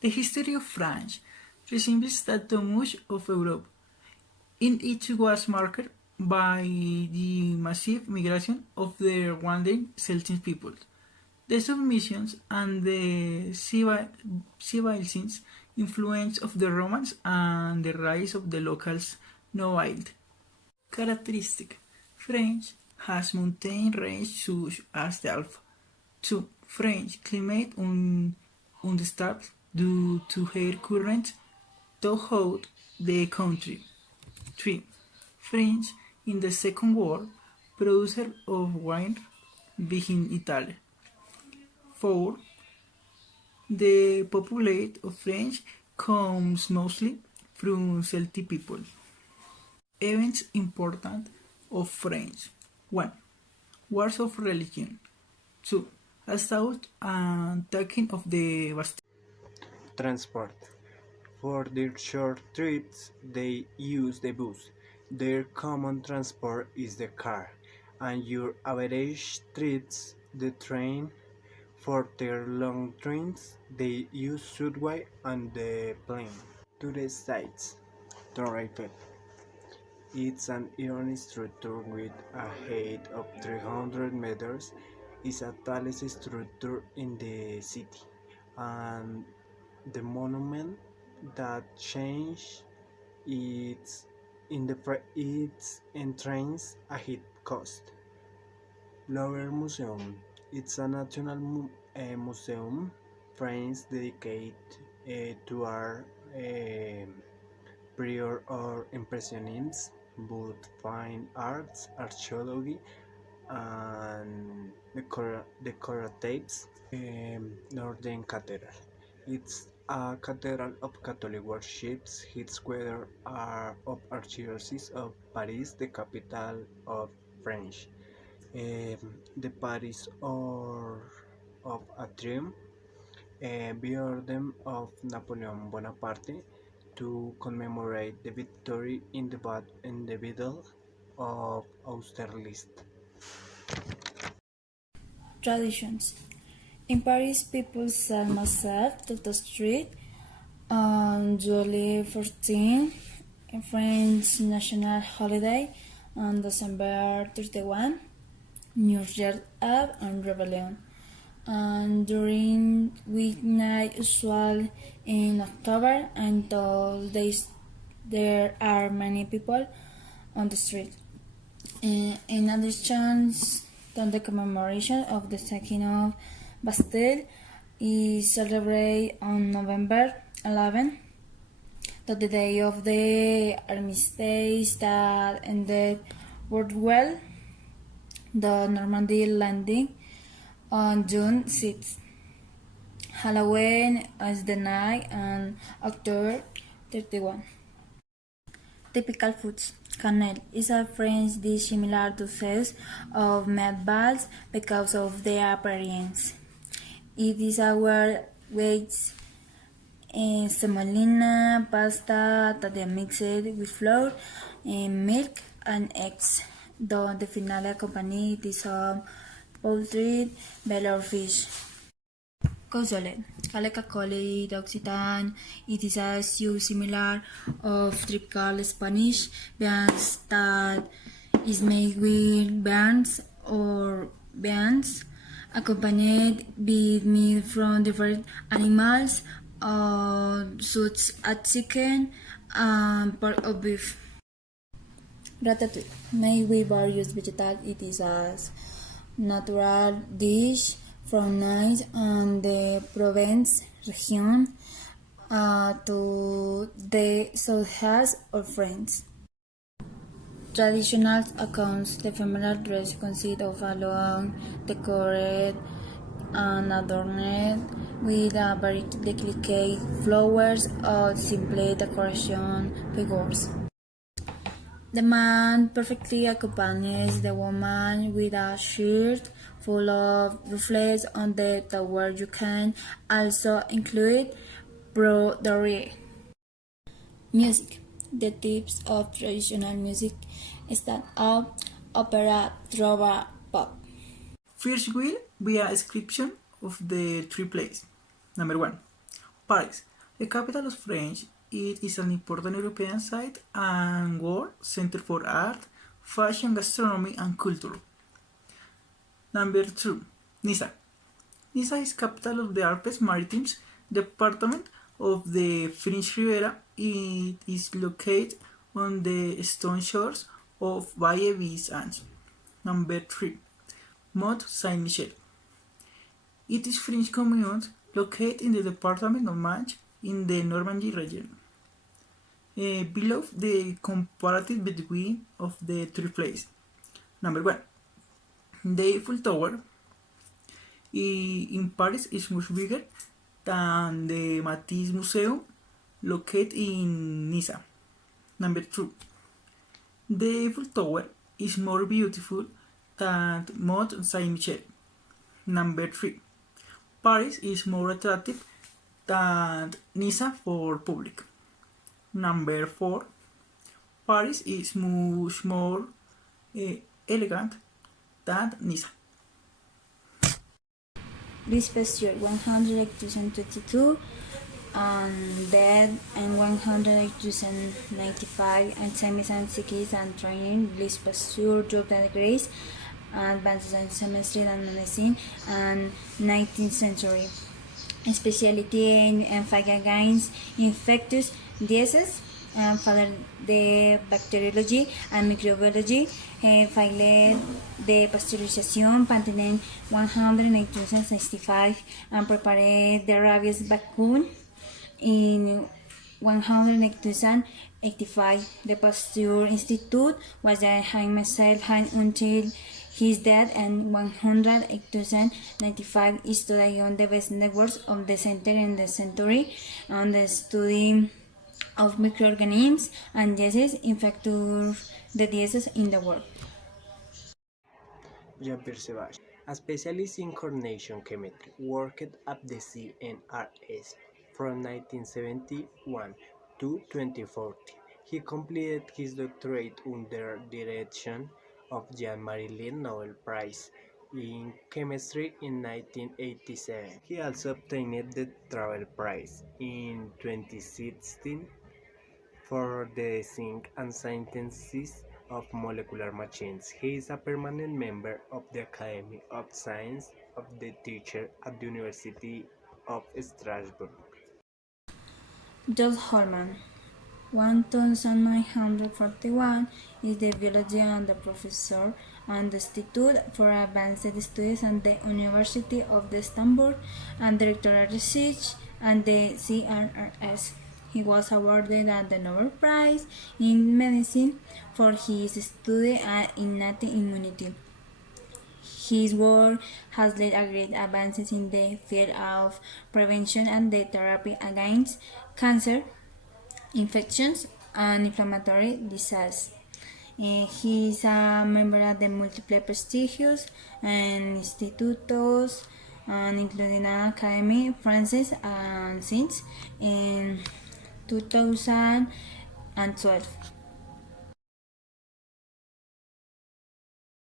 The history of France resembles that to much of Europe. It was marked by the massive migration of the Rwandan Celtic people, the submissions and the civilizing influence of the Romans, and the rise of the locals nobility. Characteristic: French has mountain range such as the Alps. 2. French climate unstable due to air currents throughout the country. 3. French in the Second World producer of wine behind Italy. 4. The population of French comes mostly from Celtic people. Events important of French. 1. Wars of religion. 2. Assault and taking of the Bastille. Transport. For their short trips, they use the bus. Their common transport is the car, and your average trips the train. For their long trains, they use subway and the plane. Tourist sites. Torre Eiffel. It's an iron structure with a height of 300 meters. It's a tallest structure in the city, and the monument that changed its its entrance at its cost. Louvre Museum. It's a national museum, France dedicated to art, period or impressionism, both fine arts, archaeology, and decoratives. Northern Cathedral. It's a cathedral of Catholic worships. Its weather are of Archdiocese of Paris, the capital of France. The Paris or of Atrium, bear them of Napoleon Bonaparte to commemorate the victory in the battle of Austerlitz. Traditions. In Paris, people sell massages to the street on July 14, French national holiday, on December 31, New Year's Eve and Rebellion, and during weeknight usual in October, and those days there are many people on the street. In addition, the commemoration of the taking of Bastille is celebrated on November 11, the day of the armistice that ended World War, the Normandy landing on June 6. Halloween is the night on October 31. Typical foods. Cannelle is a French dish similar to those of meatballs because of their appearance. It is a word with semolina pasta that is mixed with flour, milk, and eggs, though the finale accompanied is some poultry, bell or fish. Cassoulet. Calicacoli d'Occitan. It is a stew similar of typical Spanish viands that is made with beans or beans, accompanied with meat from different animals, such as chicken and pork or beef. Ratatouille. Made with various vegetables, it is a natural dish from Nice and the Provence region to the southeast of France. Traditional accounts: the female dress consists of a long, decorated, and adorned with a very delicate flowers or simple decoration figures. The man perfectly accompanies the woman with a shirt full of ruffles on the tower. You can also include broderie. Music. The types of traditional music stand up: opera, trova, pop. First will be a description of the three places. Number 1. Paris. The capital of France, it is an important European site and world center for art, fashion, gastronomy, and culture. Number 2. Niza. Niza is capital of the Alpes Maritime department of the French Riviera. It is located on the stone shores of Valle Vicence. Number 3. Mont Saint-Michel. It is French commune located in the department of Manche in the Normandy region. Below the comparative between of the three places. Number 1. The Eiffel Tower in Paris is much bigger than the Matisse Museum located in Nice. Number 2. The Eiffel Tower is more beautiful than Mont Saint-Michel. Number 3. Paris is more attractive than Nice for public. Number 4. Paris is much more elegant than Nice. Louis Pasteur 100,222 and dead and 100,095 and semi-scientific and training Louis Pasteur dropped at grace advances in chemistry and medicine and 19th century specialty in against infectious diseases and father de bacteriology and microbiology, filed de pasteurización, patented 165 and prepared the rabies vaccine in 185. The Pasteur Institute was the himself until his death, and 185 studied on the best networks of the center in the century on the study of microorganisms and diseases infectious the diseases in the world. Jean-Pierre Sauvage, a specialist in coordination chemistry, worked at the CNRS from 1971 to 2014. He completed his doctorate under direction of Jean-Marie Nobel Prize in Chemistry in 1987. He also obtained the Travel Prize in 2016 for the zinc and synthesis of molecular machines. He is a permanent member of the Academy of Science of the Teacher at the University of Strasbourg. George Holman 1941 is the biology and the professor and the Institute for Advanced Studies at the University of Istanbul and director of research and the CNRS. He was awarded the Nobel Prize in Medicine for his study of innate immunity. His work has led to great advances in the field of prevention and the therapy against cancer, infections, and inflammatory diseases. He is a member of the multiple prestigious institutos, including Académie Française and since in 2012.